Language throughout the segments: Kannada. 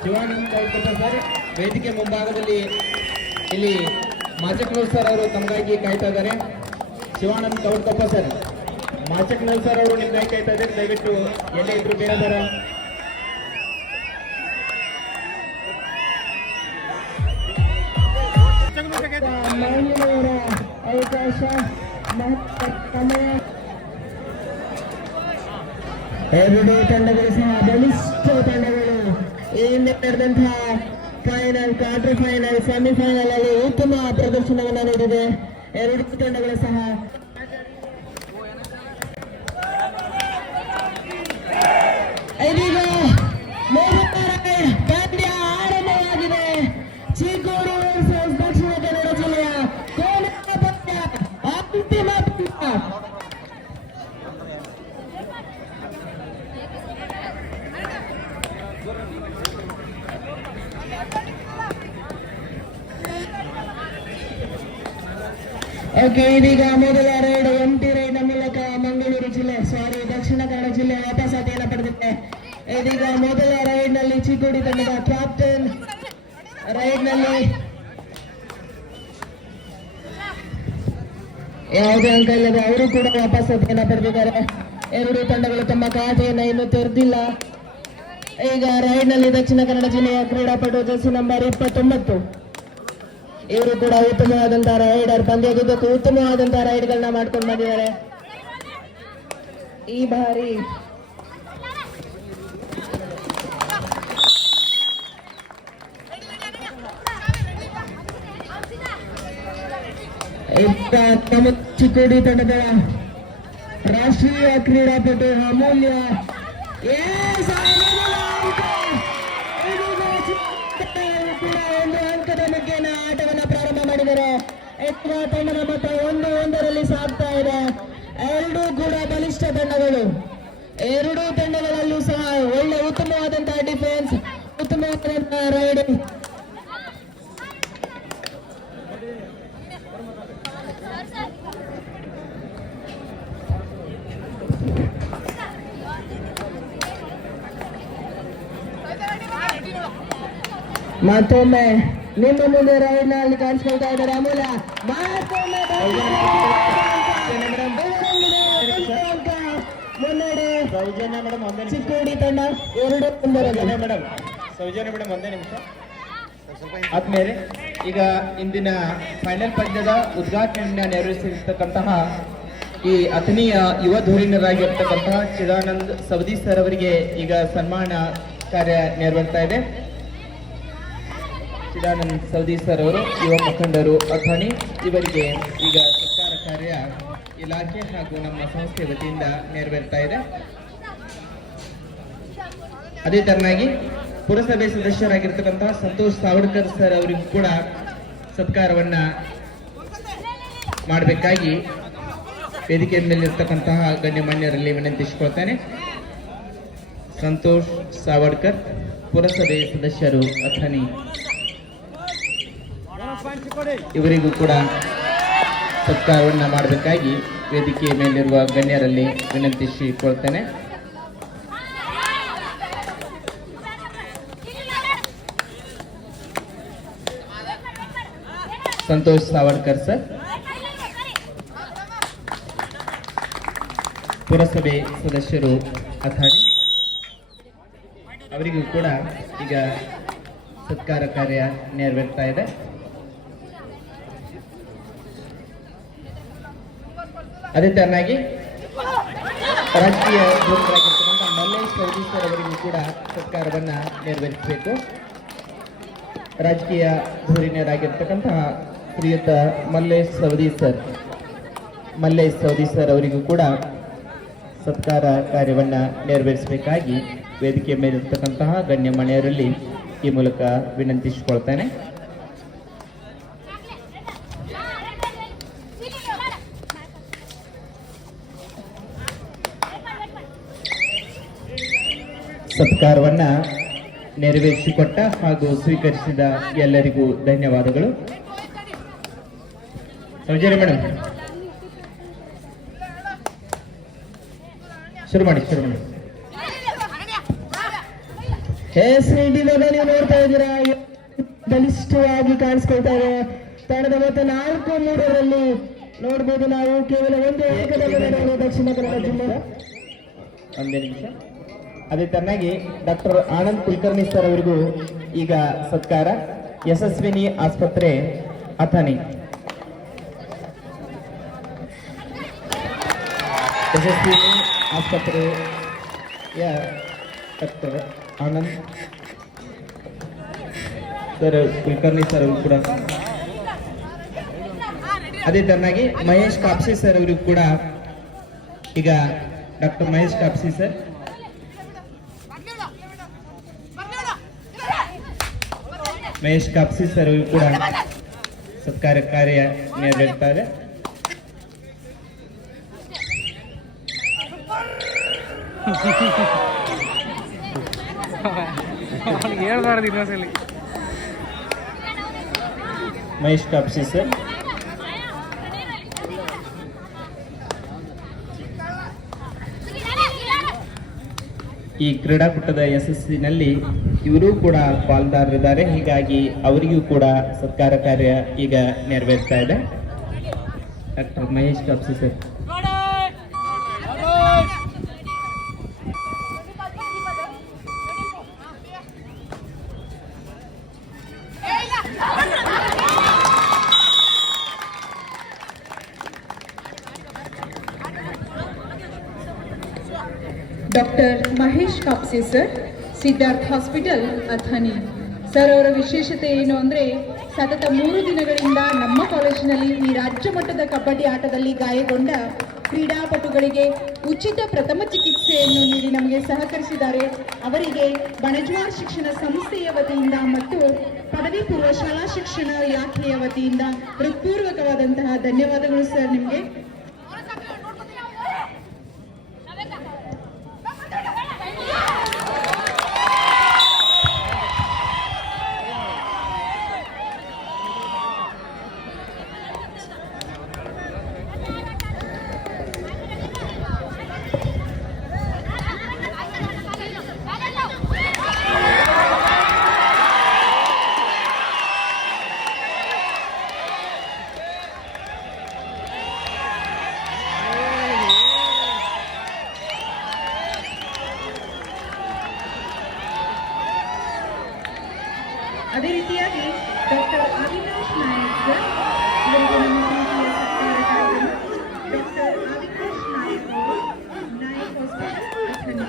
ಶಿವಾನಂದ್ ಗೌಡ್ಕಪ್ಪ ಸರ್ ವೇದಿಕೆ ಮುಂಭಾಗದಲ್ಲಿ ಇಲ್ಲಿ ಮಾಚಕ್ನೂರ್ ಸರ್ ಅವರು ತಮಗಾಗಿ ಕಾಯ್ತಾ ಇದ್ದಾರೆ. ಶಿವಾನಂದ್ ಗೌಡ್ಕಪ್ಪ ಸರ್, ಮಾಚಕ್ನೂರ್ ಸರ್ ಅವರು ನಿಮ್ಗಾಗಿ ಕಾಯ್ತಾ ಇದ್ದಾರೆ. ದಯವಿಟ್ಟು ಎಲ್ಲೇ ಇದ್ರು ಬೇರೆ ಬರ. ಅವಕಾಶ ಎರಡು ತಂಡಗಳು ಸಹ ಬಲಿಷ್ಠ ತಂಡಗಳು. ಈ ನಡೆದಂತಹ ಫೈನಲ್, ಕ್ವಾರ್ಟರ್ ಫೈನಲ್, ಸೆಮಿಫೈನಲ್ ಅಲ್ಲಿ ಉತ್ತಮ ಪ್ರದರ್ಶನವನ್ನು ನೀಡಿದೆ ಎರಡು ತಂಡಗಳು ಸಹ. ಇದೀಗ ಪಂದ್ಯ ಆರಂಭವಾಗಿದೆ. ಚಿಕ್ಕೋಡಿ ದಕ್ಷಿಣ ಕನ್ನಡ ಜಿಲ್ಲೆಯ ಕೋಲಾರ ಪಂದ್ಯ ಅಂತಿಮ ಪಂದ್ಯ. ಓಕೆ, ಇದೀಗ ಮೊದಲ ರೈಡ್ ಎಂಟಿ ರೈಡ್ ಮೂಲಕ ಮಂಗಳೂರು ಜಿಲ್ಲೆ ದಕ್ಷಿಣ ಕನ್ನಡ ಜಿಲ್ಲೆ ವಾಪಸಾತಿಯನ್ನು ಪಡೆದಿದೆ. ಇದೀಗ ಮೊದಲ ರೈಡ್ ನಲ್ಲಿ ಚಿಕ್ಕೋಡಿ ತಂಡದ ಕ್ಯಾಪ್ಟನ್ ರೈಡ್ ನಲ್ಲಿ ಯಾವುದೇ ಅಂಕ ಇಲ್ಲದೆ ಅವರು ಕೂಡ ವಾಪಸಾತಿಯನ್ನು ಪಡೆದಿದ್ದಾರೆ. ಎರಡು ತಂಡಗಳು ತಮ್ಮ ಖಾತೆಯನ್ನು ಇನ್ನೂ ತೆರೆದಿಲ್ಲ. ಈಗ ರೈಡ್ ನಲ್ಲಿ ದಕ್ಷಿಣ ಕನ್ನಡ ಜಿಲ್ಲೆಯ ಕ್ರೀಡಾಪಟು ಜರ್ಸಿ ನಂಬರ್ 29 ಇವರು ಕೂಡ ಉತ್ತಮವಾದಂತಹ ರೈಡರ್, ಪಂದ್ಯದುದ್ದಕ್ಕೂ ಉತ್ತಮವಾದಂತಹ ರೈಡ್ಗಳನ್ನ ಮಾಡ್ಕೊಂಡು ಬಂದಿದ್ದಾರೆ. ಈ ಬಾರಿ ನಮ್ಮ ಚಿಕ್ಕೋಡಿ ತಂಡದ ರಾಷ್ಟ್ರೀಯ ಕ್ರೀಡಾಪಟು ಅಮೂಲ್ಯ ಕೂಡ ಒಂದು ಅಂಕದ ಮುಖ್ಯನ ಆಟವನ್ನ ಪ್ರಾರಂಭ ಮಾಡಿದ್ದಾರೆ. ತಂಡದ ಮತ 1-1ರಲ್ಲಿ ಸಾಗ್ತಾ ಇದೆ. ಎರಡೂ ಕೂಡ ಬಲಿಷ್ಠ ತಂಡಗಳು. ಎರಡೂ ತಂಡಗಳಲ್ಲೂ ಸಹ ಒಳ್ಳೆ ಉತ್ತಮವಾದಂತಹ ಡಿಫೆನ್ಸ್, ಉತ್ತಮವಾದಂತಹ ರೈಡಿಂಗ್. ಮತ್ತೊಮ್ಮೆ ನಿಮ್ಮ ಮುಂದೆ ರೈಡ್ ನಲ್ಲಿ ಕಾಣಿಸ್ಕೊಳ್ತಾ ಇದ್ದಾರೆ ಅಮೂಲ್ಯ. ಮತ್ತೊಮ್ಮೆ ಮುನ್ನಡೆ ಚಿಕ್ಕೋಡಿ ತಂಡ 2-1. ಮೇಡಮ್ ಸೌಜನ್ಯ ಮೇಡಮ್, ಒಂದೇ ನಿಮಿಷ. ಆದ್ಮೇಲೆ ಈಗ ಇಂದಿನ ಫೈನಲ್ ಪಂದ್ಯದ ಉದ್ಘಾಟನೆಯನ್ನ ನೆರವೇರಿಸಿರ್ತಕ್ಕಂತಹ ಈ ಅಥಣಿಯ ಯುವ ಧುರೀಣರಾಗಿರ್ತಕ್ಕಂತಹ ಚಿದಾನಂದ್ ಸವದಿ ಸರ್ ಅವರಿಗೆ ಈಗ ಸನ್ಮಾನ ಕಾರ್ಯ ನೆರವೇರ್ತಾ ಇದೆ. ಚಿದಾನಂದ್ ಸವದಿ ಸರ್ ಅವರು ಯುವ ಮುಖಂಡರು ಅಥಣಿ, ಇವರಿಗೆ ಈಗ ಸರ್ಕಾರ ಕಾರ್ಯ ಇಲಾಖೆ ಹಾಗೂ ನಮ್ಮ ಸಂಸ್ಥೆ ವತಿಯಿಂದ ನೆರವೇರ್ತಾ ಇದೆ. ಅದೇ ತರನಾಗಿ ಪುರಸಭೆ ಸದಸ್ಯರಾಗಿರ್ತಕ್ಕಂತಹ ಸಂತೋಷ್ ಸಾವಡ್ಕರ್ ಸರ್ ಅವರಿಗೂ ಕೂಡ ಸತ್ಕಾರವನ್ನ ಮಾಡಬೇಕಾಗಿ ವೇದಿಕೆ ಮೇಲಿರ್ತಕ್ಕಂತಹ ಗಣ್ಯಮಾನ್ಯರಲ್ಲಿ ವಿನಂತಿಸಿಕೊಳ್ತಾನೆ. ಸಂತೋಷ್ ಸಾವಡ್ಕರ್, ಪುರಸಭೆ ಸದಸ್ಯರು ಅಥಣಿ, ಇವರಿಗೂ ಕೂಡ ಸತ್ಕಾರವನ್ನ ಮಾಡಬೇಕಾಗಿ ವೇದಿಕೆಯ ಮೇಲಿರುವ ಗಣ್ಯರಲ್ಲಿ ವಿನಂತಿಸಿಕೊಳ್ತೇನೆ. ಸಂತೋಷ್ ಸಾವಡ್ಕರ್ ಸರ್, ಪುರಸಭೆ ಸದಸ್ಯರು ಅಥಣಿ, ಅವರಿಗೂ ಕೂಡ ಈಗ ಸತ್ಕಾರ ಕಾರ್ಯ ನೆರವೇರ್ತಾ ಇದೆ. ಅದೇ ತರನಾಗಿ ರಾಜಕೀಯ ಧುರೀಣರಾಗಿರ್ತಕ್ಕಂಥ ಮಲ್ಲೇಶ್ ಸವದಿ ಸರ್ ಅವರಿಗೂ ಕೂಡ ಸತ್ಕಾರವನ್ನ ನೆರವೇರಿಸಬೇಕು. ರಾಜಕೀಯ ಧುರೀಣರಾಗಿರ್ತಕ್ಕಂತಹ ಶ್ರೀಯುತ ಮಲ್ಲೇಶ್ ಸವದಿ ಸರ್ ಅವರಿಗೂ ಕೂಡ ಸತ್ಕಾರ ಕಾರ್ಯವನ್ನ ನೆರವೇರಿಸಬೇಕಾಗಿ ವೇದಿಕೆ ಮೇಲಿರ್ತಕ್ಕಂತಹ ಗಣ್ಯಮಾನ್ಯರಲ್ಲಿ ಈ ಮೂಲಕ ವಿನಂತಿಸಿಕೊಳ್ತೇನೆ. ಸತ್ಕಾರವನ್ನ ನೆರವೇರಿಸಿಕೊಟ್ಟ ಹಾಗೂ ಸ್ವೀಕರಿಸಿದ ಎಲ್ಲರಿಗೂ ಧನ್ಯವಾದಗಳು. ಸೌಜನ್ಯ ಮೇಡಮ್, ಶುರು ಮಾಡಿ. ಎಸ್ ಇವಾಗ ನೀವು ನೋಡ್ತಾ ಇದ್ದೀರಾ ಬಲಿಷ್ಠವಾಗಿ ಕಾಣಿಸ್ಕೊಳ್ತಾ ಇದೆ. ತಂಡದ ಮೊತ್ತ 4-3 ನೋಡ್ಬೋದು ನಾವು. ಕೇವಲ ಒಂದು ಏಕದಲ್ಲಿ ದಕ್ಷಿಣ ಕನ್ನಡ ಜಿಲ್ಲೆ. ಒಂದೇ ನಿಮಿಷ. ಅದೇ ತರನಾಗಿ ಡಾಕ್ಟರ್ ಆನಂದ್ ಕುಲಕರ್ಣಿ ಸರ್ ಅವರಿಗೂ ಈಗ ಸತ್ಕಾರ. ಯಶಸ್ವಿನಿ ಆಸ್ಪತ್ರೆ ಅಥಣಿ. ಯಶಸ್ವಿನಿ ಆಸ್ಪತ್ರೆಯ doctor Anand sir Kulkarni sir ಅವರು ಕೂಡ. ಅದೇ ತರನಾಗಿ ಮಹೇಶ್ ಕಾಪ್ಸಿ ಸರ್ ಅವರಿಗೂ ಕೂಡ ಈಗ doctor Mahesh Kapsi sir. Mahesh Kapsi sir ಅವರು ಕೂಡ ಸತ್ಕಾರ ಕಾರ್ಯ ನೆರವೇರ್ತಾರೆ. ಮಹೇಶ್ ಕಾಪ್ಸಿ ಸರ್. ಈ ಕ್ರೀಡಾಕೂಟದ ಯಶಸ್ಸಿನಲ್ಲಿ ಇವರು ಕೂಡ ಪಾಲ್ದಾರರಿದ್ದಾರೆ. ಹೀಗಾಗಿ ಅವರಿಗೂ ಕೂಡ ಸತ್ಕಾರ ಕಾರ್ಯ ಈಗ ನೆರವೇರ್ತಾ ಇದೆ. Doctor Mahesh Kapsi sir. Doctor Mahesh Kapse sir, Siddharth hospital Athani. Sir ಅವರ ವಿಶೇಷತೆ ಏನು ಅಂದರೆ, ಸತತ 3 ದಿನಗಳಿಂದ ನಮ್ಮ ಕಾಲೇಜಿನಲ್ಲಿ ಈ ರಾಜ್ಯ ಮಟ್ಟದ ಕಬಡ್ಡಿ ಆಟದಲ್ಲಿ ಗಾಯಗೊಂಡ ಕ್ರೀಡಾಪಟುಗಳಿಗೆ ಉಚಿತ ಪ್ರಥಮ ಚಿಕಿತ್ಸೆಯನ್ನು ನೀಡಿ ನಮಗೆ ಸಹಕರಿಸಿದ್ದಾರೆ. ಅವರಿಗೆ ಬಣಜ್ವಾರ್ ಶಿಕ್ಷಣ ಸಂಸ್ಥೆಯ ವತಿಯಿಂದ ಮತ್ತು ಪದವಿ ಪೂರ್ವ ಶಾಲಾ ಶಿಕ್ಷಣ ಇಲಾಖೆಯ ವತಿಯಿಂದ ಹೃತ್ಪೂರ್ವಕವಾದಂತಹ ಧನ್ಯವಾದಗಳು ಸರ್ ನಿಮಗೆ. ಅದೇ ರೀತಿಯಾಗಿ ಡಾಕ್ಟರ್ ಅವಿನಾಶ್ ನಾಯಕ್ ಸರ್, ಇವರಿಗೆ ನಮ್ಮ ಪ್ರೀತಿಯ ಸತ್ಕಾರ ಕಾರ್ಯಕ್ರಮ. ಡಾಕ್ಟರ್ ಅವಿನಾಶ್ ನಾಯಕ್ ಅವರು, ನಾಯಕ್ ಹಾಸ್ಪಿಟಲ್ ಅಥಣಿ.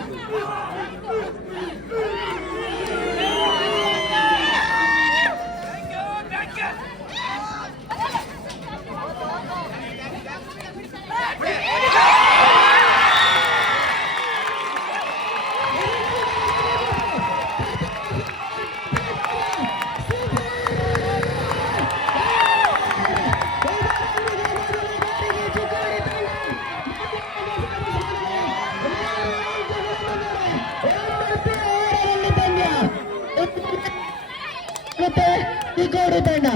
ಚಿಕ್ಕೋಡಿ ತಂಡ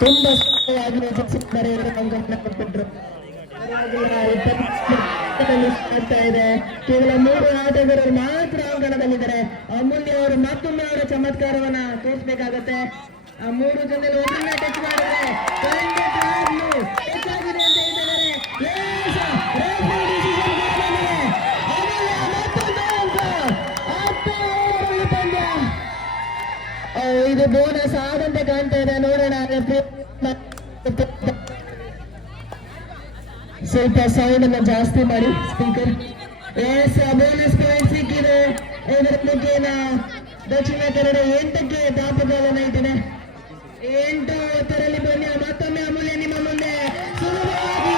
ತುಂಬಾ ಸುಲಭವಾಗಿ ರಚಿಸಿದ್ದಾರೆ. ಗಮನ ಕೊಟ್ಬಿಟ್ರು. ಆಗ್ತಾ ಇದೆ. ಕೇವಲ 3 ಆಟಗಾರರು ಮಾತ್ರ ಅಂಗಣದಲ್ಲಿದ್ದಾರೆ. ಅಮೂಲ್ಯ ಅವರು ಮತ್ತೊಮ್ಮೆ ಅವರ ಚಮತ್ಕಾರವನ್ನ ತೋರಿಸಬೇಕಾಗತ್ತೆ. ಆ 3 ಜನರು ಒಬ್ಬರನ್ನ ಟಚ್ ಮಾಡಿದ್ರೆ ಹೆಚ್ಚಾಗಿದೆ ಅಂತ ಹೇಳಿದ್ದಾರೆ. ಇದು ಬೋನಸ್ ಆದಂತೆ ಕಾಣ್ತಾ ಇದೆ. ನೋಡೋಣ, ಸ್ವಲ್ಪ ಸೌಂಡ್ ಅನ್ನ ಜಾಸ್ತಿ ಮಾಡಿ ಸ್ಪೀಕರ್. ಎಸ್, ಬೋನಸ್ ಪಾಯಿಂಟ್ ಸಿಕ್ಕಿದೆ. ಇದರ ಮುಖೇನ ದಕ್ಷಿಣ ಕನ್ನಡ 8ಕ್ಕೆ ದಾಪುಗಾಲನ್ನು ಇಟ್ಟಿದೆ. 8-10 ಬನ್ನಿ. ಮತ್ತೊಮ್ಮೆ ಅಮೂಲ್ಯ ನಿಮ್ಮ ಮುಂದೆ ಸುಲಭವಾಗಿ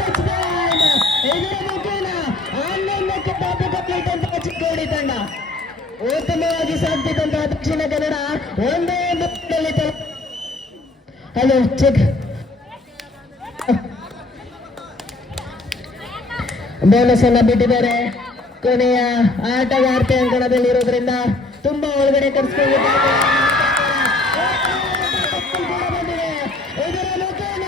ಟಚ್ ಪಾಯಿಂಟ್. ಇದರ ಮುಖೇನ 11ಕ್ಕೆ ದಾಪುಗಾಲಿಟ್ಟಂತಹ ಚಿಕ್ಕೋಡಿ ತಂಡ ಉತ್ತಮವಾಗಿ ಸಾಧಿಸಿದಂತಹ ದಕ್ಷಿಣ ಕನ್ನಡ ಒಂದೇ ಹಲೋ ಚೆಕ್ ಬೋನಸ್ ಅನ್ನ ಬಿಟ್ಟಿದ್ದಾರೆ. ಕೊನೆಯ ಆಟಗಾರ್ತಿ ಅಂಕಣದಲ್ಲಿರೋದ್ರಿಂದ ತುಂಬಾ ಒಳಗಡೆ ಕರ್ಸ್ಕೊಂಡಿದ್ದಾರೆ. ಇದರ ಮುಖೇನ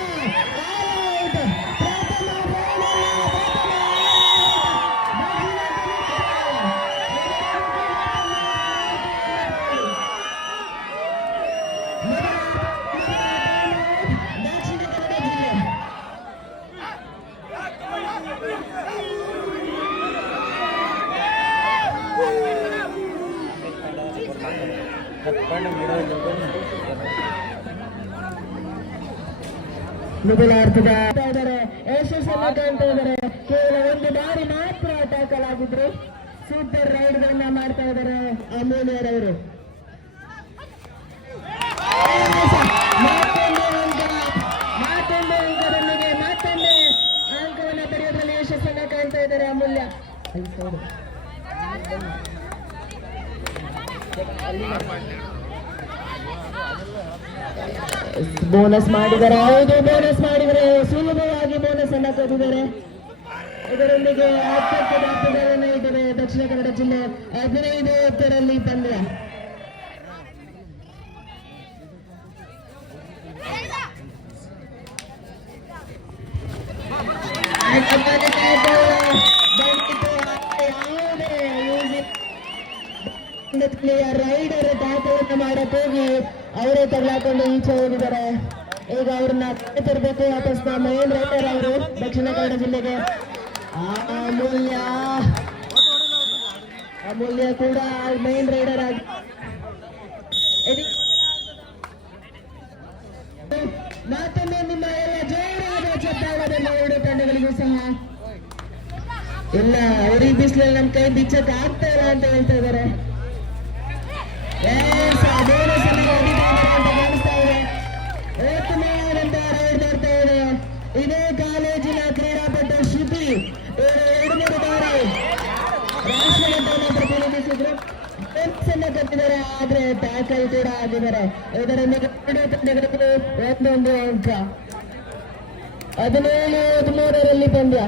ಮೊದಲಾರ್ಥದ ಇದ್ದಾರೆ ಯಶಸ್ಸನ್ನ ಕಾಣ್ತಾ ಇದ್ದಾರೆ. ಕೇವಲ ಒಂದು ಬಾರಿ ಮಾತ್ರ ಟ್ಯಾಕಲ್ ಆಗಿದ್ರು. ಸೂಪರ್ ರೈಡ್ ಗಳನ್ನ ಮಾಡ್ತಾ ಇದ್ದಾರೆ ಅಮೂಲ್ಯರವರು. ಮತ್ತೊಂದು ಅಂಕದೊಂದಿಗೆ ಮತ್ತೊಂದು ಅಂಕವನ್ನ ಪಡೆಯೋದ್ರಲ್ಲಿ ಯಶಸ್ಸನ್ನ ಕಾಣ್ತಾ ಇದ್ದಾರೆ ಅಮೂಲ್ಯ. ಬೋನಸ್ ಮಾಡಿದ್ದಾರೆ. ಹೌದು, ಬೋನಸ್ ಮಾಡಿದರೆ ಸುಲಭವಾಗಿ ಬೋನಸ್ ಅನ್ನ ಕೊಟ್ಟಿದ್ದಾರೆ. ಇದರೊಂದಿಗೆ 10ಕ್ಕೆ ದಾಖಲೆಯನ್ನು ಇಟ್ಟಿದೆ ದಕ್ಷಿಣ ಕನ್ನಡ ಜಿಲ್ಲೆ. 15-10ರಲ್ಲಿ ಪಂದ್ಯ. ರೈಡರ್ ದಾಖಲೆಯನ್ನು ಮಾಡಕ್ ಹೋಗಿ ಅವರೇ ತಗೊಳ್ಳಾಕೊಂಡು ಈಚೆ ಹೋಗಿದ್ದಾರೆ. ಈಗ ಅವ್ರನ್ನ ತರಬೇಕು ವಾಪಸ್ ಮೇನ್ ರೈಡರ್ ಅವರು ದಕ್ಷಿಣ ಕನ್ನಡ ಜಿಲ್ಲೆಗೆ. ಅಮೂಲ್ಯ ಕೂಡ ಮೇನ್ ರೈಡರ್ ಆಗಿ ಮತ್ತೊಮ್ಮೆ ನಿಮ್ಮ ಎಲ್ಲ ಜೋರಾದ ಚಪ್ಪಾಳದಲ್ಲಿ ಎರಡು ತಂಡಗಳಿಗೂ ಸಹ. ಇಲ್ಲ, ಅವ್ರಿಗೆ ಬಿಸಿಲಲ್ಲಿ ನಮ್ಮ ಕೈ ಬಿಚ್ಚಕ್ ಆಗ್ತಾ ಇಲ್ಲ ಅಂತ ಹೇಳ್ತಾ ಇದ್ದಾರೆ. ಉತ್ತಮವಾದಂತಹ ರೈಡ್ ಮಾಡ್ತಾ ಇದೆ. ಇದೇ ಕಾಲೇಜಿನ ಕ್ರೀಡಾಪಟು ಶ್ರುತಿ 2-3 ಬಾರಿ ರಾಷ್ಟ್ರ ಮಟ್ಟವನ್ನು ಪ್ರತಿನಿಧಿಸಿದ್ರು. ಕಟ್ಟಿದ್ದಾರೆ, ಆದ್ರೆ ಟ್ಯಾಕಲ್ ಕೂಡ ಆಗಿದ್ದಾರೆ. ಇದರೊಂದಿಗೆ ಎರಡು ತಂಡಗಳಿಗೂ ಒಂದೊಂದು ಅಂಕ. 17-13ರಲ್ಲಿ ಪಂದ್ಯ.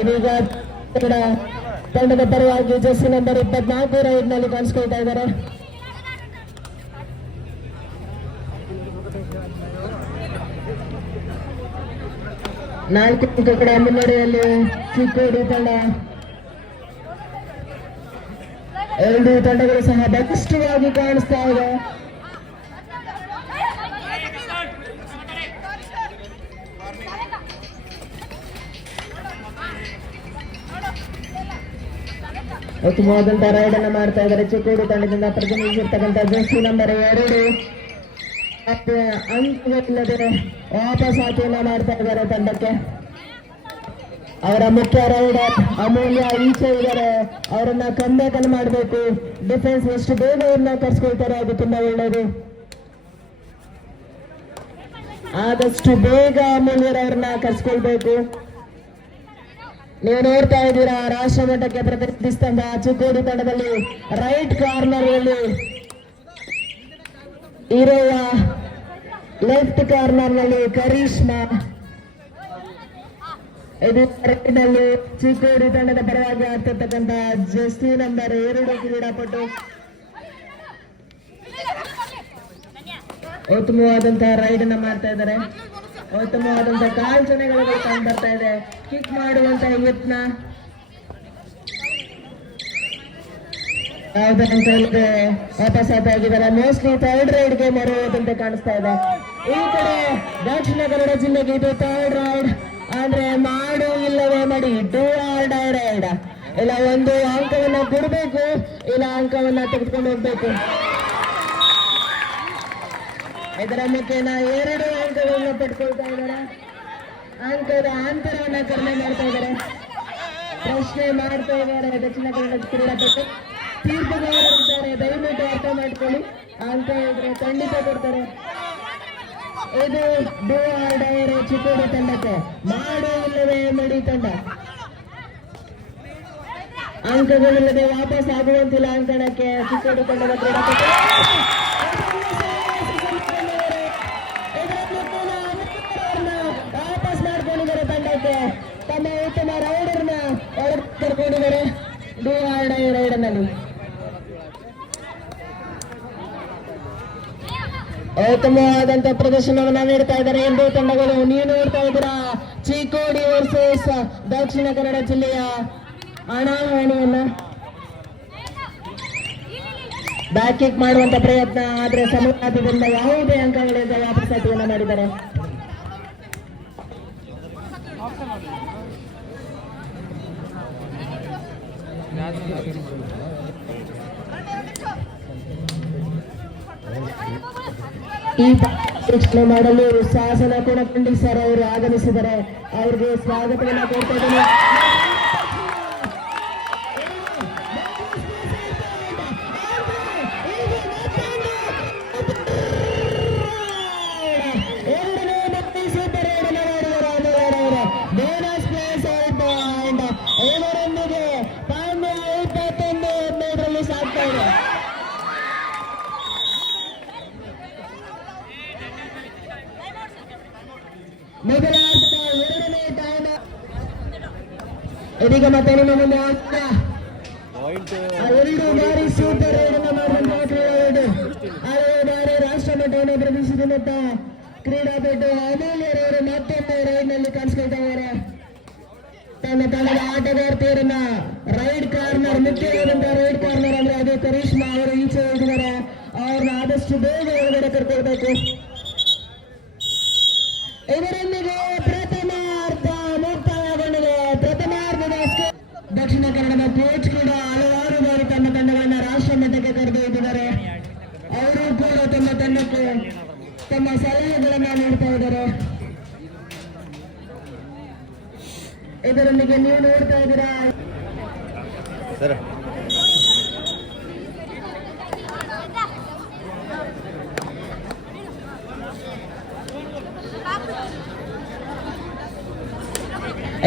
ಇದೀಗ ತಂಡದ ಪರವಾಗಿ ಜೆರ್ಸಿ ನಂಬರ್ 24 ರೈಡ್ ನಲ್ಲಿ ಕಾಣಿಸ್ಕೊಳ್ತಾ ಇದ್ದಾರೆ. ನಾಲ್ಕು ಅಂಕಗಳ ಮುನ್ನಡೆಯಲ್ಲಿ ಚಿಕ್ಕೋಡಿ ತಂಡ. ಎರಡು ತಂಡಗಳು ಸಹ ಬಲಿಷ್ಠವಾಗಿ ಕಾಣಿಸ್ತಾ ಇದೆ. ಉತ್ತಮವಾದಂತಹ ರೈಡ್ ಅನ್ನು ಮಾಡ್ತಾ ಇದ್ದಾರೆ. ಚಿಕ್ಕೋಡಿ ತಂಡದಿಂದ ಪ್ರತಿನಿಧಿಸಿರ್ತಕ್ಕಂಥ ಜೆರ್ಸಿ ನಂಬರ್ 2 ಅಂಕಗಳಿಲ್ಲದೆ ವಾಪಸ್ ಆಟೆಯನ್ನ ಮಾಡ್ತಾ ಇದ್ದಾರೆ ತಂಡಕ್ಕೆ. ಅವರ ಮುಖ್ಯ ರೈಡರ್ ಅಮೂಲ್ಯ ಈಚೆ ಇದ್ದಾರೆ. ಅವರನ್ನ ಕಮ್ಬ್ಯಾಕ್ ಅನ್ನು ಮಾಡಬೇಕು. ಡಿಫೆನ್ಸ್ ಎಷ್ಟು ಬೇಗ ಅವ್ರನ್ನ ಕರ್ಸ್ಕೊಳ್ತಾರೆ ಅದು ತುಂಬಾ ಒಳ್ಳೆಯದು. ಆದಷ್ಟು ಬೇಗ ಅಮೂಲ್ಯರವ್ರನ್ನ ಕರ್ಸ್ಕೊಳ್ಬೇಕು. ನೀವು ನೋಡ್ತಾ ಇದ್ದೀರಾ, ರಾಷ್ಟ್ರ ಮಟ್ಟಕ್ಕೆ ಪ್ರತಿನಿಧಿಸಿದ ಚಿಕ್ಕೋಡಿ ತಂಡದಲ್ಲಿ ರೈಟ್ ಕಾರ್ನರ್ ನಲ್ಲಿ ಇರುವ ಲೆಫ್ಟ್ ಕಾರ್ನರ್ ನಲ್ಲಿ ಕರೀಶ್ಮಾ. ಇದು ನಲ್ಲಿ ಚಿಕ್ಕೋಡಿ ತಂಡದ ಪರವಾಗಿ ಆಡ್ತಿರ್ತಕ್ಕಂಥ ಜೆರ್ಸಿ ನಂಬರ್ 2 ಕ್ರೀಡಾಪಟು. ಉತ್ತಮವಾದಂತಹ ರೈಡ್ ಅನ್ನ ಮಾಡ್ತಾ ಇದ್ದಾರೆ. ಉತ್ತಮವಾದಂತಹ ಕಾಂಚನೆಗಳು ಕಂಡು ಬರ್ತಾ ಇದೆ. ಕಿಕ್ ಮಾಡುವಂತಹ ಯತ್ನ ಯಾವುದಂತ ಹೇಳಿದ್ರೆ ವಾಪಸ್ ಆಟ ಆಗಿದ್ದಾರೆ. ಮೋಸ್ಟ್ಲಿ ಥರ್ಡ್ ರೈಡ್ಗೆ ಮರುವುದಂತೆ ಕಾಣಿಸ್ತಾ ಇದೆ. ಈ ಕಡೆ ದಕ್ಷಿಣ ಕನ್ನಡ ಜಿಲ್ಲೆಗೆ ಇದು ಥರ್ಡ್ ರೈಡ್ ಅಂದ್ರೆ ಮಾಡು ಇಲ್ಲವೇ ಮಡಿ, ಡೂ ಆರ್ ಡೈ ರೈಡ್. ಇಲ್ಲ ಒಂದು ಅಂಕವನ್ನ ಕೊಡಬೇಕು, ಇಲ್ಲ ಅಂಕವನ್ನ ತೆಗೆದುಕೊಂಡು ಹೋಗ್ಬೇಕು. ಇದರ ಮುಖೇನ 2 ಅಂಕಗಳನ್ನು ಪಡ್ಕೊಳ್ತಾ ಇದ್ದಾರೆ. ಅಂಕದ ಅಂತರವನ್ನ ಕಡಿಮೆ ಮಾಡ್ತಾ ಇದ್ದಾರೆ. ಪ್ರಶ್ನೆ ಮಾಡ್ತಾ ಇದ್ದಾರೆ ದಕ್ಷಿಣ ಕನ್ನಡ ಕ್ರೀಡಾಪಟು. ತೀರ್ಪುಗಾರರಿದ್ದಾರೆ, ದಯವಿಟ್ಟು ಅರ್ಥ ಮಾಡ್ಕೊಳ್ಳಿ. ಅಂಕ ಇದ್ರೆ ಖಂಡಿತ ಕೊಡ್ತಾರೆ. ಇದು ಡೂ ಆರ್ ಡೈ ಚಿಕ್ಕೋಡಿ ತಂಡಕ್ಕೆ, ಮಾಡು ಇಲ್ಲವೇ ಮಡಿ ತಂಡ. ಅಂಕಗಳಿಲ್ಲದೆ ವಾಪಸ್ ಆಗುವಂತಿಲ್ಲ ಅಂಕಣಕ್ಕೆ ಚಿಕ್ಕೋಡಿ ತಂಡದ ಕ್ರೀಡಾಪಟು. ವಾಪಸ್ ಮಾಡ್ಕೊಂಡಿದ್ದಾರೆ ತಂಡಕ್ಕೆ. ತಮ್ಮ ಉತ್ತಮ ರೈಡರ್ನ ಒಳಗೆ ಕರ್ಕೊಂಡಿದ್ದಾರೆ ಡೂ ಆರ್ ಡೈ ರೈಡ್ನಲ್ಲಿ. ಉತ್ತಮವಾದಂತ ಪ್ರದರ್ಶನವನ್ನ ನೀಡ್ತಾ ಇದ್ದಾರೆ ಎರಡು ತಂಡಗಳು. ನೀವು ನೋಡ್ತಾ ಇದ್ದೀರಾ ಚಿಕ್ಕೋಡಿ ವರ್ಸಸ್ ದಕ್ಷಿಣ ಕನ್ನಡ ಜಿಲ್ಲೆಯ ಹಣಾಹಣಿಯನ್ನ. ಬ್ಯಾಕ್ ಕಿಕ್ ಮಾಡುವಂತ ಪ್ರಯತ್ನ, ಆದ್ರೆ ಸಮುದಾಯದಿಂದ ಯಾವುದೇ ಅಂಕಗಳಿಂದ ವಾಪಸ್ ಆಟವನ್ನು ಮಾಡಿದ್ದಾರೆ. ಈ ವೀಕ್ಷಣೆ ಮಾಡಲು ಶಾಸನ ಕೋನಕಂಡಿ ಸರ್ ಅವರು ಆಗಮಿಸಿದ್ದಾರೆ. ಅವರಿಗೆ ಸ್ವಾಗತವನ್ನು ಕೋರ್ತಾ ಇದ್ದೇನೆ. ಬೋನಸ್ ಪ್ಲೇಸ್ ಪಾಯಿಂಟ್ ಇದರೊಂದಿಗೆ ಪಂದ್ಯ 21-15 ಸಾಗ್ತಾ ಇದೆ. ಮೊದಲ ಎರಡನೇ ಟೈಮ್ ಇದೀಗ ಮತ್ತೆ ನಿಮ್ಮ ಮುಂದೆ ಎರಡು ಬಾರಿ ಸೂಪರ್ ರೈಡ್ ಅನ್ನು ಮಾಡಿದಂತಹ ಕ್ರೀಡಾಪಟು, ಹಲವು ಬಾರಿ ರಾಷ್ಟ್ರ ಮಟ್ಟವನ್ನು ಪ್ರದರ್ಶಿಸಿದಂತಹ ಕ್ರೀಡಾಪಟು ಅಮೂಲ್ಯರವರು ಮತ್ತೊಮ್ಮೆ ರೈಡ್ ನಲ್ಲಿ ಕಾಣಿಸ್ಕೊಳ್ತಾ ಇದ್ದಾರೆ. ತನ್ನ ತಂಡದ ಆಟಗಾರ್ತಿಯರನ್ನ ರೈಡ್ ಕಾರ್ನರ್, ಮುಖ್ಯವಾದಂತಹ ರೈಡ್ ಕಾರ್ನರ್ ಅಂದ್ರೆ ಅದು ಕರಿಷ್ಮಾ ಅವರು ಈಚೆ ಹೋಗಿದ್ದಾರೆ. ಅವ್ರನ್ನ ಆದಷ್ಟು ಬೇಗ ಒಳಗಡೆ ಕರ್ಕೊಳ್ಬೇಕು. ಇದರೊಂದಿಗೆ ಪ್ರಥಮಾರ್ಧ ಮುಕ್ತಾಯಗೊಂಡಿದೆ. ಪ್ರಥಮಾರ್ಧದ ದಕ್ಷಿಣ ಕನ್ನಡದ ಕೋಚ್ ಕೂಡ ಹಲವಾರು ಬಾರಿ ತಮ್ಮ ತಂಡಗಳನ್ನ ರಾಷ್ಟ್ರ ಮಟ್ಟಕ್ಕೆ ಕರೆದೊಯ್ದಿದ್ದಾರೆ. ಅವರು ಕೂಡ ತಮ್ಮ ತಂಡಕ್ಕೆ ತಮ್ಮ ಸಲಹೆಗಳನ್ನ ನೀಡ್ತಾ ಇದ್ದಾರೆ. ಇದರೊಂದಿಗೆ ನೀವು ನೋಡ್ತಾ ಇದ್ದೀರಾ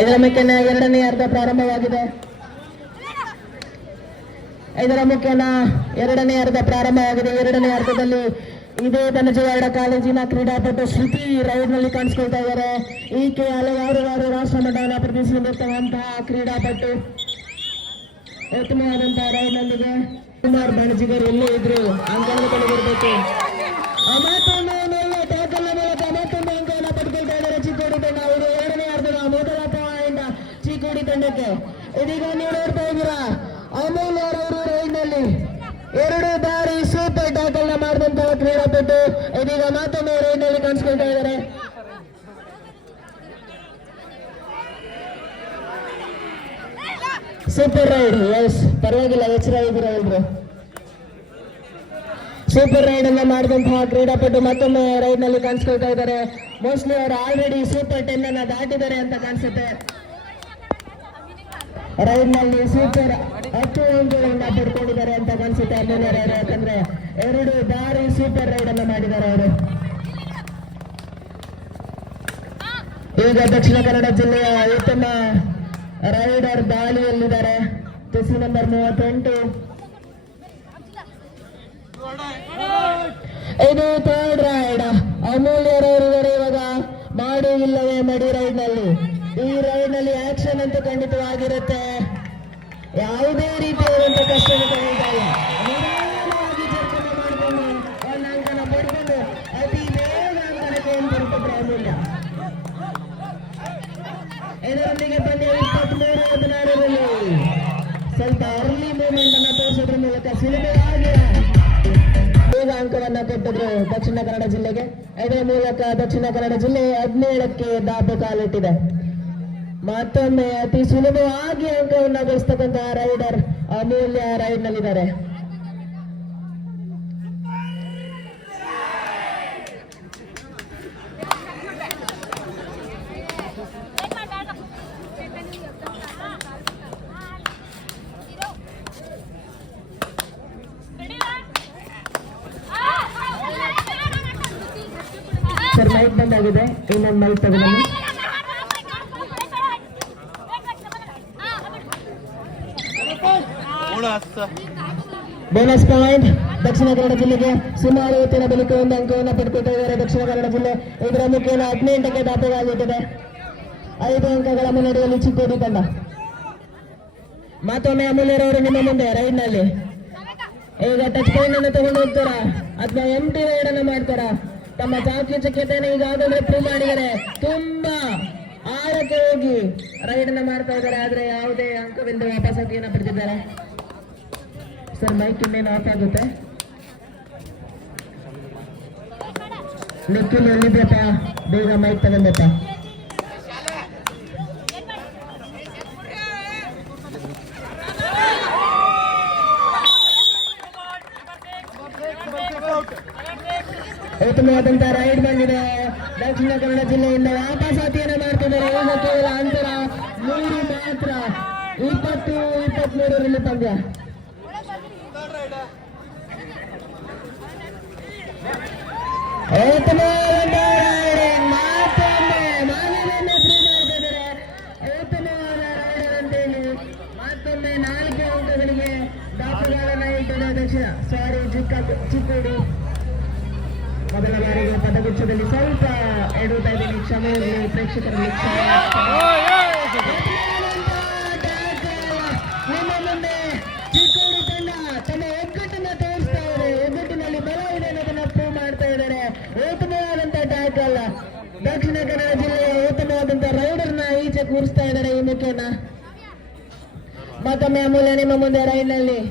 ಇದರ ಮುಖ್ಯನ ಎರಡನೇ ಅರ್ಧ ಪ್ರಾರಂಭವಾಗಿದೆ. ಎರಡನೇ ಅರ್ಧದಲ್ಲಿ ಇದೇ ಧನಜವಾಡ ಕಾಲೇಜಿನ ಕ್ರೀಡಾಪಟು ಶ್ರುತಿ ರೈಡ್ ನಲ್ಲಿ ಕಾಣಿಸ್ಕೊಳ್ತಾ ಇದ್ದಾರೆ. ಈಕೆ ಹಲವಾರು ರಾಷ್ಟ್ರ ಮಟ್ಟವನ್ನು ಪ್ರತಿನಿಧಿಸಿರುವಂತಹ ಕ್ರೀಡಾಪಟು ಉತ್ತಮವಾದಂತಹ ರೈಡ್ ನಲ್ಲಿದೆ. ಕುಮಾರ್ ಬಣಜಿಗರು ಎಲ್ಲೇ ಇದ್ರು ಅಂಕಣದ ಕಡೆ ಬರಬೇಕು. ಮತ್ತೊಂದು ಟ್ಯಾಕಲ್ ಮೂಲಕ ಮತ್ತೊಂದು ಅಂಕವನ್ನು ಪಡ್ಕೊಳ್ತಾ ಇದ್ದಾರೆ ಚಿಕ್ಕೋಡಿ ತಂಡ. ಇದು ಎರಡನೇ ಅರ್ಧದ ಮೊದಲ ಪಾಯಿಂಟ್ ಚಿಕ್ಕೋಡಿ ತಂಡಕ್ಕೆ. ಇದೀಗ ನೀವು ನೋಡ್ತಾ ಇದ್ದೀರಾ ಅಮೂಲ್ಯ ಅವರು ರೈಡ್ ನಲ್ಲಿ ಎರಡು ಬಾರಿ ಸೂಪರ್ ಟ್ಯಾಕಲ್ ನ ಮಾಡಿದಂತಹ ಕ್ರೀಡಾಪಟು ಇದೀಗ ಮತ್ತೊಮ್ಮೆ ರೈಡ್ ನಲ್ಲಿ ಕಾಣಿಸ್ಕೊಳ್ತಾ ಇದ್ದಾರೆ. ಸೂಪರ್ ರೈಡ್, ಎಸ್ ಪರವಾಗಿಲ್ಲ, ಎಚ್ಚರ ಇದ್ದೀರಾ ಎಲ್ರು. ಸೂಪರ್ ರೈಡ್ ಅನ್ನ ಮಾಡಿದಂತಹ ಕ್ರೀಡಾಪಟು ಮತ್ತೊಮ್ಮೆ ರೈಡ್ ನಲ್ಲಿ ಕಾಣಿಸ್ಕೊಳ್ತಾ ಇದ್ದಾರೆ. ಮೋಸ್ಟ್ಲಿ ಅವರು ಆಲ್ರೆಡಿ ಸೂಪರ್ 10 ಅನ್ನ ದಾಟಿದ್ದಾರೆ ಅಂತ ಕಾಣಿಸುತ್ತೆ. ರೈಡ್ ನಲ್ಲಿ ಸೂಪರ್ 10 ಅಂಕಗಳನ್ನ ಪಡ್ಕೊಂಡಿದ್ದಾರೆ ಅಂತ ಕಾಣಿಸುತ್ತೆ ಅಮೂಲ್ಯರವರು. ಯಾಕಂದ್ರೆ ಎರಡು ಬಾರಿ ಸೂಪರ್ ರೈಡ್ ಅನ್ನ ಮಾಡಿದ್ದಾರೆ ಅವರು. ಈಗ ದಕ್ಷಿಣ ಕನ್ನಡ ಜಿಲ್ಲೆಯ ಉತ್ತಮ ರೈಡರ್ ದಾಳಿಯಲ್ಲಿದ್ದಾರೆ. ತುಸಿ ನಂಬರ್ 38. ಇದು ಥರ್ಡ್ ರೈಡ್. ಅಮೂಲ್ಯರವರು ಇವಾಗ ಮಾಡಿ ಇಲ್ಲವೇ ಮಡಿ ರೈಡ್ ನಲ್ಲಿ. ಈ ರೈಡ್ ನಲ್ಲಿ ಆಕ್ಷನ್ ಅಂತೂ ಖಂಡಿತವಾಗಿರುತ್ತೆ. ಯಾವುದೇ ರೀತಿಯಾದಂತಹ ಕಷ್ಟವನ್ನು ತಗೊಂಡಿಲ್ಲ. ನಿಧಾನವಾಗಿ ಜರ್ಕನ್ನ ಮಾಡಿಕೊಂಡು ಒಂದು ಅಂಕನ ಪಡ್ಕೊಂಡು ಅತಿ ಬೇಗ ಅಂಕನಕ್ಕೆ ಹೊರಟಿದ್ರು ಅಮೂಲ್ಯ. ಇದರೊಂದಿಗೆ ಪಂದ್ಯ 23-16ರಲ್ಲಿ ಸ್ವಲ್ಪ ಅರ್ಲಿ ಮೂವ್ಮೆಂಟ್ ಅನ್ನ ತೋರಿಸೋದ್ರ ಮೂಲಕ ಸುಲಭವಾಗಿ ಬೇಗ ಅಂಕವನ್ನ ಕೊಟ್ಟಿದ್ರು ದಕ್ಷಿಣ ಕನ್ನಡ ಜಿಲ್ಲೆಗೆ. ಇದರ ಮೂಲಕ ದಕ್ಷಿಣ ಕನ್ನಡ ಜಿಲ್ಲೆ 17ಕ್ಕೆ ದಾಪು ಕಾಲಿಟ್ಟಿದೆ. ಮತ್ತೊಮ್ಮೆ ಅತಿ ಸುಲಭವಾಗಿ ಅಂಕವನ್ನ ಗಳಿಸ್ತಕ್ಕಂತಹ ರೈಡರ್ ಅಮೂಲ್ಯ ರೈಡ್ ನಲ್ಲಿದ್ದಾರೆ. ಸರ್ ಮೈಕ್ ಬಂದಾಗಿದೆ, ಇನ್ನೊಂದು ಮೈಕ್ ತಗೊಂಡು ಬೋನಸ್ ಪಾಯಿಂಟ್ ದಕ್ಷಿಣ ಕನ್ನಡ ಜಿಲ್ಲೆಗೆ. ಸುಮಾರು ಹೊತ್ತಿನ ಬಳಿಕ ಒಂದು ಅಂಕವನ್ನು ಪಡ್ಕೊಳ್ತಾ ಇದ್ದಾರೆ ದಕ್ಷಿಣ ಕನ್ನಡ ಜಿಲ್ಲೆ. ಇದರ ಮುಖ್ಯ 18ಕ್ಕೆ ದಾಪುಗಾಲಿಟ್ಟಿದೆ. 5 ಅಂಕಗಳ ಮುನ್ನಡೆಯಲ್ಲಿ ಚಿಕ್ಕೋಡಿ ತಂಡ. ಮತ್ತೊಮ್ಮೆ ಅಮೂಲ್ಯರವರು ನಿಮ್ಮ ಮುಂದೆ ರೈಡ್ ನಲ್ಲಿ. ಈಗ ಟಚ್ ಪಾಯಿಂಟ್ ಅನ್ನು ತಗೊಂಡು ಹೋಗ್ತಾರಾ ಅಥವಾ ಎಂಟಿ ರೈಡ್ ಅನ್ನು ಮಾಡ್ತಾರಾ? ತಮ್ಮ ಚಾಕಚಕ್ಯತೆಯನ್ನು ಈಗಾಗಲೇ ಪ್ರೂವ್ ಮಾಡಿದ್ದಾರೆ. ತುಂಬಾ ಆಳಕ್ಕೆ ಹೋಗಿ ರೈಡ್ ಅನ್ನ ಮಾಡ್ತಾ ಇದ್ದಾರೆ. ಆದ್ರೆ ಯಾವುದೇ ಅಂಕವಿಂದ ವಾಪಸ್ ಅಂಕಿಯನ್ನು ಪಡೆದಿದ್ದಾರೆ. ಸರ್ ಮೈಕ್ ಇನ್ನೇನು ಆಫ್ ಆಗುತ್ತೆ. ನಿಖಿಲ್ ಎಲ್ಲಿದ್ಯಪ್ಪ, ಬೇಗ ಮೈಕ್ ತಗೊಂಡಪ್ಪ. ಉತ್ತಮವಾದಂತಹ ರೈಡ್ ಬಂದಿದೆ. ದಕ್ಷಿಣ ಕನ್ನಡ ಜಿಲ್ಲೆಯಿಂದ ವಾಪಸಾತಿಯನ್ನು ಮಾಡ್ತಿದ್ದಾರೆ. ಈಗ ಕೇವಲ ಅಂತರ 3 ಮಾತ್ರ. 20-23 ಪಂದ್ಯ. ಮತ್ತೊಮ್ಮೆ 4 ಅಂಕಗಳಿಗೆ ದಾಖಲೆಗಳನ್ನು ಇಟ್ಟಿದೆ ದಕ್ಷಿಣ ಚಿಕ್ಕೋಡಿ. ಮೊದಲ ಬಾರಿಗೆ ಪದಗುಚ್ಛದಲ್ಲಿ ಸ್ವಲ್ಪ ಎಡುತ್ತಾ ಇದ್ದೀನಿ, ಕ್ಷಮೆ ಇರಲಿ ಪ್ರೇಕ್ಷಕರಲ್ಲಿ. ನಿಮ್ಮ ಮುಂದೆ ಚಿಕ್ಕೋಡಿ ತಂಡ ತಮ್ಮ ಒಗ್ಗಟ್ಟನ್ನ ತೋರಿಸ್ತಾ ಇದೆ. ಒಗ್ಗಟ್ಟಿನಲ್ಲಿ ಬಲ ಇದೆ ಅನ್ನೋದನ್ನ ಪ್ರೂವ್ ಮಾಡ್ತಾ ಇದ್ದಾರೆ. ಉತ್ತಮವಾದಂತಹ ಟ್ಯಾಕಲ್. ದಕ್ಷಿಣ ಕನ್ನಡ ಜಿಲ್ಲೆಯ ಉತ್ತಮವಾದಂತಹ ರೈಡರ್ನ ಈಚೆ ಕೂರಿಸ್ತಾ ಇದ್ದಾರೆ. ಈ ಮುಖ್ಯನ ಮತ್ತೊಮ್ಮೆ ಅಮೂಲ್ಯ ನಿಮ್ಮ ಮುಂದೆ ರೈಡ್ನಲ್ಲಿ.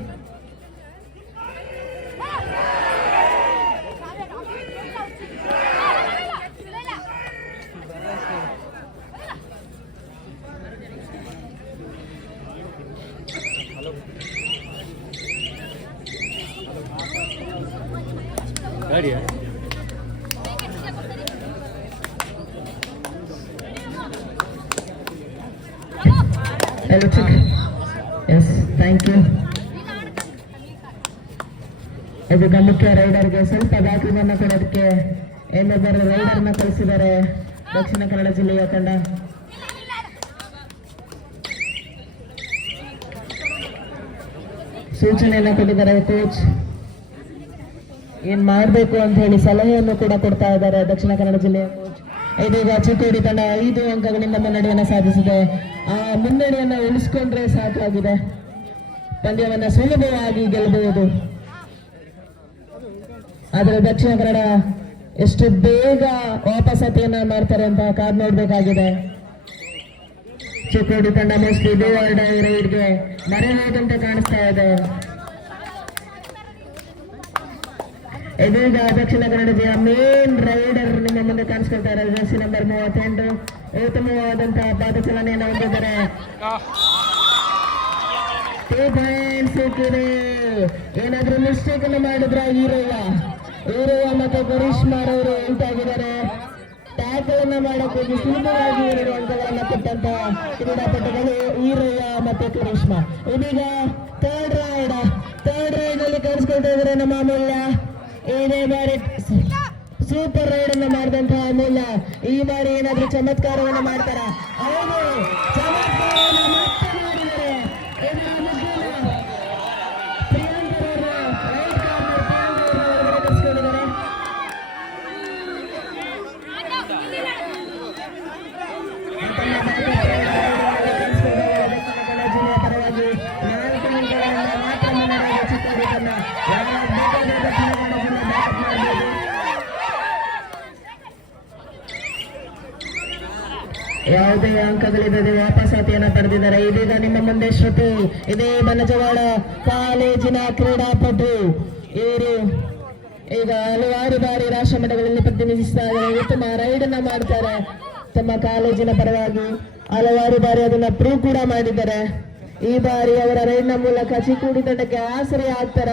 Hello, check. Yes, thank you. ಇದೀಗ ಮುಖ್ಯ ರೈಡರ್ಗೆ ಸ್ವಲ್ಪ ಬ್ಯಾಟಿಂಗನ್ನು ಕೊಡೋದಕ್ಕೆ ಇನ್ನೊಬ್ಬರು ರೈಡರ್ನ ಕಳಿಸಿದ್ದಾರೆ ದಕ್ಷಿಣ ಕನ್ನಡ ಜಿಲ್ಲೆಯ ತಂಡ. ಸೂಚನೆಯನ್ನು ಕೊಟ್ಟಿದ್ದಾರೆ ಕೋಚ್. ಏನ್ ಮಾಡಬೇಕು ಅಂತ ಹೇಳಿ ಸಲಹೆಯನ್ನು ಕೂಡ ಕೊಡ್ತಾ ಇದ್ದಾರೆ ದಕ್ಷಿಣ ಕನ್ನಡ ಜಿಲ್ಲೆಯ ಕೋಚ್. ಇದೀಗ ಚಿಕ್ಕೋಡಿ ತಂಡ 5 ಅಂಕಗಳಿಂದ ಮುನ್ನಡೆಯನ್ನು ಸಾಧಿಸಿದೆ. ಆ ಮುನ್ನಡೆಯನ್ನು ಉಳಿಸಿಕೊಂಡ್ರೆ ಸಾಕಾಗಿದೆ. ಪಂದ್ಯವನ್ನ ಸುಲಭವಾಗಿ ಗೆಲ್ಲಬಹುದು. ಆದರೆ ದಕ್ಷಿಣ ಕನ್ನಡ ಎಷ್ಟು ಬೇಗ ವಾಪಸಾತಿಯನ್ನ ಮಾಡ್ತಾರೆ ಅಂತ ಕಾದ್ ನೋಡ್ಬೇಕಾಗಿದೆ. ಚಿಕ್ಕೋಡಿ ತಂಡ ಮೋಸ್ಟ್ಲಿ ರೈಡ್ಗೆ ಮರೆ ಹೋದಂತೆ ಕಾಣಿಸ್ತಾ ಇದೆ. ಇದೀಗ ದಕ್ಷಿಣ ಕನ್ನಡ ಜಿಲ್ಲೆಯ ಮೇನ್ ರೈಡರ್ ನಿಮ್ಮ ಮುಂದೆ ಕಾಣಿಸ್ಕೊಳ್ತಾರೆ. ಜರ್ಸಿ ನಂಬರ್ 38 ಉತ್ತಮವಾದಂತಹ ಪಾದಚಲನೆಯನ್ನು ಹೊಂದಿದ್ದಾರೆ. ಸಿಕ್ಕಿದೆ. ಏನಾದ್ರೂ ಮಿಸ್ಟೇಕ್ ಅನ್ನು ಮಾಡಿದ್ರ ಈರಯ್ಯ ಮತ್ತೆ ಕರಿಷ್ಮಾರವರು ಔಟ್ ಆಗಿದ್ದಾರೆ. ಟ್ಯಾಕಲ್ ಅನ್ನ ಮಾಡಕ್ಕೆ ಹೋಗಿ ಸುಲಭವಾಗಿ 2 ಅಂಕಗಳನ್ನು ಕೊಟ್ಟಂತ ಕ್ರೀಡಾಪಟುಗಳು ಈರಯ್ಯ ಮತ್ತೆ ಕರಿಷ್ಮಾ. ಇದೀಗ ಥರ್ಡ್ ರೈಡ್ ಅಲ್ಲಿ ಕಾಣಿಸ್ಕೊಳ್ತಾ ಇದ್ದಾರೆ ನಮ್ಮ ಅಮೂಲ್ಯ. ಇದೇ ಬಾರಿ ಸೂಪರ್ ರೈಡ್ ಅನ್ನು ಮಾಡಿದಂತಹ ಅಮೂಲ್ಯ ಈ ಬಾರಿ ಏನಾದ್ರೂ ಚಮತ್ಕಾರವನ್ನು ಮಾಡ್ತಾರ? ಹೌದು, ಚಮತ್ಕಾರವನ್ನು ಮತ್ತೆ ಮಾಡಿದ್ದಾರೆ. ಯಾವುದೇ ಅಂಕಗಳಿಲ್ಲದೆ ವಾಪಸಾತಿಯನ್ನು ಪಡೆದಿದ್ದಾರೆ. ಇದೀಗ ನಿಮ್ಮ ಮುಂದೆ ಶ್ರುತಿ. ಇದೇ ಬನಜವಾಡ ಕಾಲೇಜಿನ ಕ್ರೀಡಾಪಟು. ಇವರು ಈಗ ಹಲವಾರು ಬಾರಿ ರಾಷ್ಟ್ರ ಮಟ್ಟಗಳಲ್ಲಿ ಪ್ರತಿನಿಧಿಸ್ತಾ ಇದ್ದಾರೆ. ಉತ್ತಮ ರೈಡ್ ಅನ್ನ ಮಾಡ್ತಾರೆ ತಮ್ಮ ಕಾಲೇಜಿನ ಪರವಾಗಿ. ಹಲವಾರು ಬಾರಿ ಅದನ್ನ ಪ್ರೂವ್ ಕೂಡ ಮಾಡಿದ್ದಾರೆ. ಈ ಬಾರಿ ಅವರ ರೈಡ್ ನ ಮೂಲಕ ಚಿಕ್ಕೋಡಿ ತಂಡಕ್ಕೆ ಆಸರೆ ಆಗ್ತಾರ.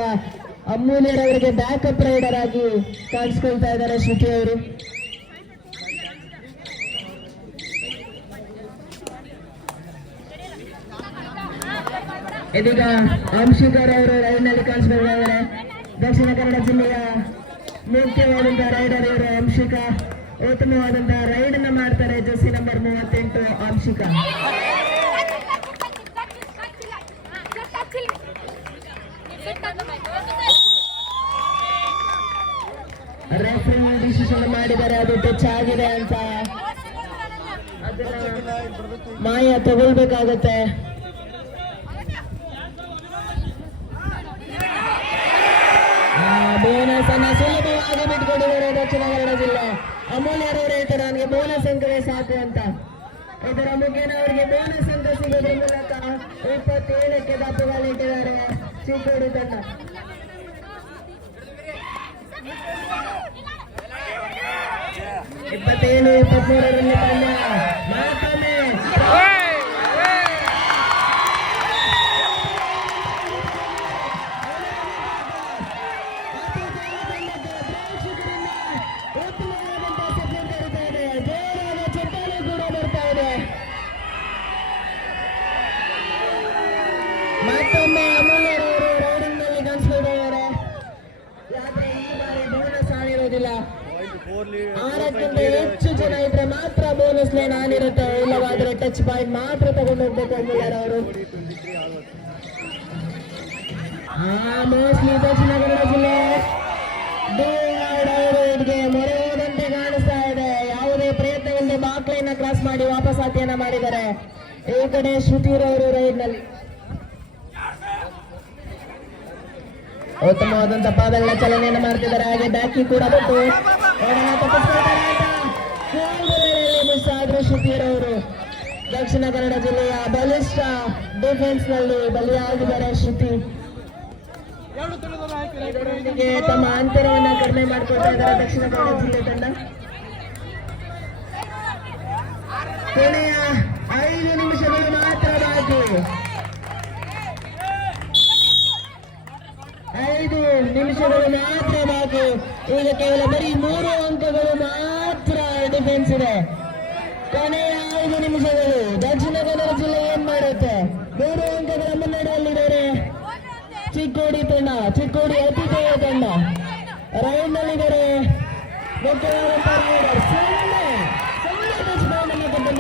ಅಮೂಲ್ಯರವರಿಗೆ ಬ್ಯಾಕಪ್ ರೈಡರ್ ಆಗಿ ಕಾಣಿಸ್ಕೊಳ್ತಾ ಇದ್ದಾರೆ ಶ್ರುತಿ ಅವರು. ಇದೀಗ ಅಂಶಿಕರ್ ಅವರು ರೈಡ್ನಲ್ಲಿ ಕಾಣಿಸ್ಕೊಂಡಿದ್ದಾರೆ. ದಕ್ಷಿಣ ಕನ್ನಡ ಜಿಲ್ಲೆಯ ಮುಖ್ಯವಾದಂತಹ ರೈಡರ್ ಇವರು ಅಂಶಿಕಾ. ಉತ್ತಮವಾದಂತಹ ರೈಡ್ ಅನ್ನ ಮಾಡ್ತಾರೆ. Jersey number 38 Anshika. Referee decision ಮಾಡಿದ್ದಾರೆ, ಅದು ಟಚ್ ಆಗಿದೆ ಅಂತ. ಅದನ್ನ ಮಾಯ ತಗೊಳ್ಬೇಕಾಗತ್ತೆ. ಬೋನಸ್ ಅನ್ನ ಸುಲಭವಾಗಿ ಬಿಟ್ಕೊಂಡಿದ್ದಾರೆ ದಕ್ಷಿಣ ಕನ್ನಡ ಜಿಲ್ಲೆ. ಅಮೂಲ್ಯರವರು ಹೇಳ್ತಾರೆ ನನಗೆ ಬೋನಸ್ ಅಂಕವೇ ಸಾಕು ಅಂತ. ಇದರ ಮುಖೇನ ಅವರಿಗೆ ಬೋನಸ್ ಅಂಕ ಸಿಗೋದ್ರ ಮೂಲಕ 27ಕ್ಕೆ ದಾಪುಗಾಲಿಟ್ಟಿದ್ದಾರೆ ಚಿಕ್ಕೋಡಿ ತಂಡ. 27-23 ತಂಡ ಮತ್ತೊಮ್ಮೆ ಆಗಿರುತ್ತೆ, ಇಲ್ಲವಾದ್ರೆ ಟಚ್ ಪಾಯಿಂಟ್ ಮಾತ್ರ ತಗೊಂಡು ಹೋಗ್ಬೇಕು ಅಮೂಲ್ಯರ್ ಅವರು. ಮೋಸ್ಟ್ಲಿ ದಕ್ಷಿಣ ಕನ್ನಡ ಜಿಲ್ಲೆ ಗೆ ಮೊರೆ ಹೋದಂತೆ ಕಾಣಿಸ್ತಾ ಇದೆ. ಯಾವುದೇ ಪ್ರಯತ್ನವಿಲ್ಲದೆ ಬಾಕ್ಲೈನ್ ಕ್ರಾಸ್ ಮಾಡಿ ವಾಪಸ್ ಆತಿಯನ್ನ ಮಾಡಿದ್ದಾರೆ. ಈ ಕಡೆ ಶ್ರುತಿರವರು ರೈಡ್ ನಲ್ಲಿ ಉತ್ತಮವಾದಂತ ಪಾದಗಳ ಚಲನೆಯನ್ನು ಮಾಡ್ತಿದ್ದಾರೆ. ಹಾಗೆ ಬ್ಯಾಕಿ ಕೂಡ ಬಿಟ್ಟು ಮಿಸ್ ಆದ್ರು ಶ್ರುತಿರವರು. ದಕ್ಷಿಣ ಕನ್ನಡ ಜಿಲ್ಲೆಯ ಬಲಿಷ್ಠ ಡಿಫೆನ್ಸ್ ನಲ್ಲಿ ಬಲಿಯಾಗಿದ್ದಾರೆ ಶ್ರುತಿ. ಇದರೊಂದಿಗೆ ತಮ್ಮ ಅಂತರವನ್ನ ಕಡಿಮೆ ಮಾಡಿಕೊಳ್ತಾ ಇದ್ದಾರೆ ದಕ್ಷಿಣ ಕನ್ನಡ ಜಿಲ್ಲೆ ತಂಡ. ಕೊನೆಯ 5 ನಿಮಿಷಗಳು ಮಾತ್ರ ಬಾಕಿ. 5 ನಿಮಿಷಗಳು ಮಾತ್ರ ಬಾಕಿ. ಈಗ ಕೇವಲ ಬರೀ 3 ಅಂಕಗಳು ಮಾತ್ರ ಡಿಫೆನ್ಸ್ ಇದೆ. ಕೊನೆಯ 5 ನಿಮಿಷಗಳು ದಕ್ಷಿಣ ಕನ್ನಡ ಜಿಲ್ಲೆ ಏನ್ ಮಾಡುತ್ತೆ? 3 ಅಂಕಗಳ ಮುನ್ನಡೆಯಲ್ಲಿದ್ದಾರೆ ಚಿಕ್ಕೋಡಿ ತಂಡ. ಚಿಕ್ಕೋಡಿ ಅತಿಥೇಯ ತಂಡ ರೈಡ್ ನಲ್ಲಿದ್ದಾರೆ. ಮುಖ್ಯವಾದಂತಹ ರೈಡರ್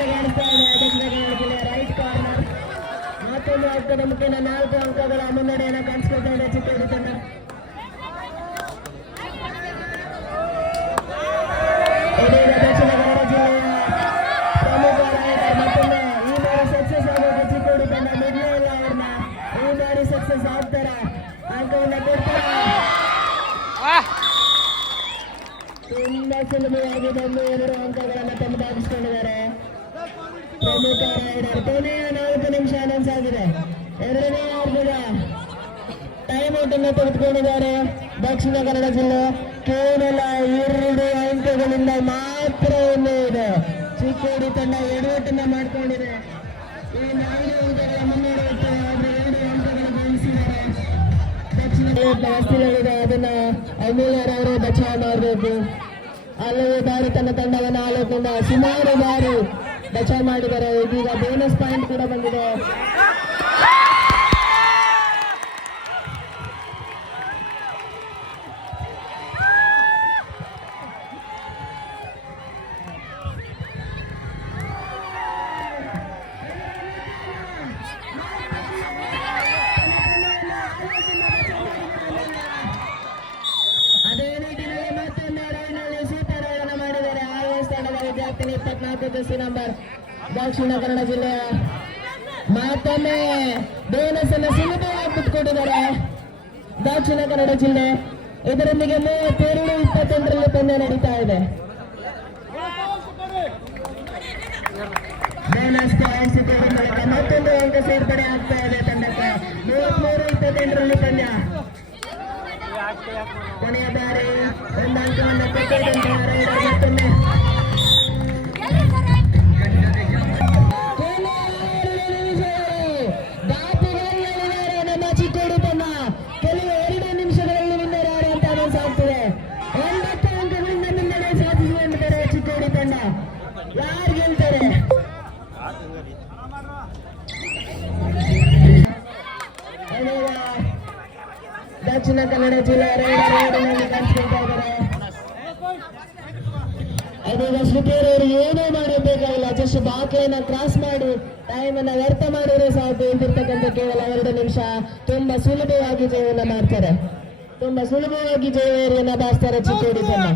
ಕಾಣಿಸ್ತಾ ಇದೆ ದಕ್ಷಿಣ ಕನ್ನಡ ಜಿಲ್ಲೆಯ ರೈಟ್ ಕಾರ್ನರ್. ಮತ್ತೊಂದು ಅಂಕದ ಮುಖೇನ 4 ಅಂಕಗಳ ಮುನ್ನಡೆಯನ್ನು ಕಾಣಿಸ್ಕೊಳ್ತಾ ಇದೆ ಚಿಕ್ಕೋಡಿ ತಂಡ. ಇದೀಗ ದಕ್ಷಿಣ ಕನ್ನಡ ಜಿಲ್ಲೆಯ ಪ್ರಮುಖ ರೈಡರ್ ಮತ್ತೊಮ್ಮೆ ಈ ಬಾರಿ ಸಕ್ಸಸ್ ಆಗೋದು ಚಿಕ್ಕೋಡಿ ತಂಡ. ಮಿಡ್ಲೇ ಇಲ್ಲ ಅವ್ರನ್ನ, ಈ ಬಾರಿ ಸಕ್ಸಸ್ ಆಗ್ತಾರ, ಅಂಕವನ್ನ ಕೊಡ್ತಾರ. ತುಂಬಾ ಸುಲಭವಾಗಿ ಬಂದು 2 ಅಂಕಗಳನ್ನು ತಮ್ಮದಾಗಿಸ್ಕೊಂಡಿದ್ದಾರೆ ಪ್ರಮುಖ ರೈಡರ್. ಕೊನೆಯ 4 ನಿಮಿಷ ಅನೌನ್ಸ್ ಆಗಿದೆ. 2ನೇ ಅರ್ಧದ ಟೈಮ್ ಔಟ್ ಅನ್ನು ತೆಗೆದುಕೊಂಡಿದ್ದಾರೆ ದಕ್ಷಿಣ ಕನ್ನಡ ಜಿಲ್ಲೆ. ಕೇವಲ 2 ಅಂಕಗಳಿಂದ ಮಾತ್ರ ಇದೆ. ಚಿಕ್ಕೋಡಿ ತಂಡ ಎಡವಟ್ಟನ್ನ ಮಾಡಿಕೊಂಡಿದೆ. ಈ 4 ಅಂಕಗಳ ಮುನ್ನಡೆ ಇತ್ತು, ಆದ್ರೆ 2 ಅಂಕಗಳು ಗಳಿಸಿದ್ದಾರೆ. ದಕ್ಷಿಣ ವಸ್ತಿಗಳಿದೆ, ಅದನ್ನ ಅಮೂಲ್ಯರ್ ಅವರು ಬಚಾವ್ ಮಾಡಬೇಕು. ಅಲ್ಲವೇ ಭಾರತನ ತಂಡವನ್ನು ಆಲೋಚನೆಯಿಂದ ಸುಮಾರು ಬಾರಿ ಬಚಾವ್ ಮಾಡಿದ್ದಾರೆ. ಇದೀಗ ಬೋನಸ್ ಪಾಯಿಂಟ್ ಕೂಡ ಬಂದಿದೆ. ಅದೇ ನಿಟ್ಟಿನಲ್ಲಿ ಮತ್ತೊಮ್ಮೆ ರೈಡ್ನಲ್ಲಿ ಸೂಪರ್ ರೈಡನ್ನು ಮಾಡಿದ್ದಾರೆ ಆರ್ಎಸ್ ತಂಡದ ವಿದ್ಯಾರ್ಥಿನಿ 24 ಜೆರ್ಸಿ ನಂಬರ್ ದಕ್ಷಿಣ ಕನ್ನಡ ಜಿಲ್ಲೆಯ. ಮತ್ತೊಮ್ಮೆ ಬೋನಸ್ ಅನ್ನು ಸುಲಭವಾಗಿ ಬಿಟ್ಕೊಟ್ಟಿದ್ದಾರೆ ದಕ್ಷಿಣ ಕನ್ನಡ ಜಿಲ್ಲೆ. ಇದರೊಂದಿಗೆ 32-28ರಲ್ಲಿ ಪಂದ್ಯ ನಡೀತಾ ಇದೆ. ಬೋನಸ್ ಪಾಯಿಂಟ್ ಸಿಗುವ ಮೂಲಕ ಮತ್ತೊಂದು ಅಂಕ ಸೇರ್ಪಡೆ ಆಗ್ತಾ ಇದೆ ತಂಡಕ್ಕೆ. 33-28ರಲ್ಲಿ ಪಂದ್ಯ. ಕೊನೆಯ ಬಾರಿ 1 ಅಂಕವನ್ನು ಕೊಟ್ಟಿದ್ದಂತಹ ರೈಡರ್ ಮತ್ತೊಮ್ಮೆ ನಮ್ಮ ಚಿಕ್ಕೋಡಿ ತಂಡ. ಕೆಲವು 2 ನಿಮಿಷಗಳಲ್ಲಿ ಮುನ್ನಡೆ ಅಂತ ಅನೌನ್ಸ್ ಆಗ್ತಿದೆ. 9 ಅಂಕಗಳಿಂದ ಮುನ್ನಡೆ ಸಾಧಿಸುವಂತಾರೆ ಚಿಕ್ಕೋಡಿ ತಂಡ. ಯಾರು ಗೆಲ್ತಾರೆ? ದಕ್ಷಿಣ ಕನ್ನಡ ಜಿಲ್ಲೆ ರೈಡರ್ನಲ್ಲಿ ಕಾಣಿಸ್ಕೊಳ್ತಾ ಇದ್ದಾರೆ. ಅದೀಗ ಶ್ರುತಿಯರವರು ಏನೂ ಮಾಡಬೇಕಾಗಿಲ್ಲ, ಜಸ್ಟ್ ಬಾಕ್ಲೈನ್ ಕ್ರಾಸ್ ಮಾಡಿ ಟೈಮ್ ಅನ್ನ ವ್ಯರ್ಥ ಮಾಡಿದ್ರೆ ಸಾಕು ಎಂದಿರ್ತಕ್ಕಂಥ ಕೇವಲ 2 ನಿಮಿಷ ತುಂಬಾ ಸುಲಭವಾಗಿ ಜಯವನ್ನು ಮಾಡ್ತಾರೆ. ತುಂಬಾ ಸುಲಭವಾಗಿ ಜಯವೇರಿಯನ್ನ ಬಾರಿಸ್ತಾರೆ ಚಿಕ್ಕೋಡಿ ತಂಡ.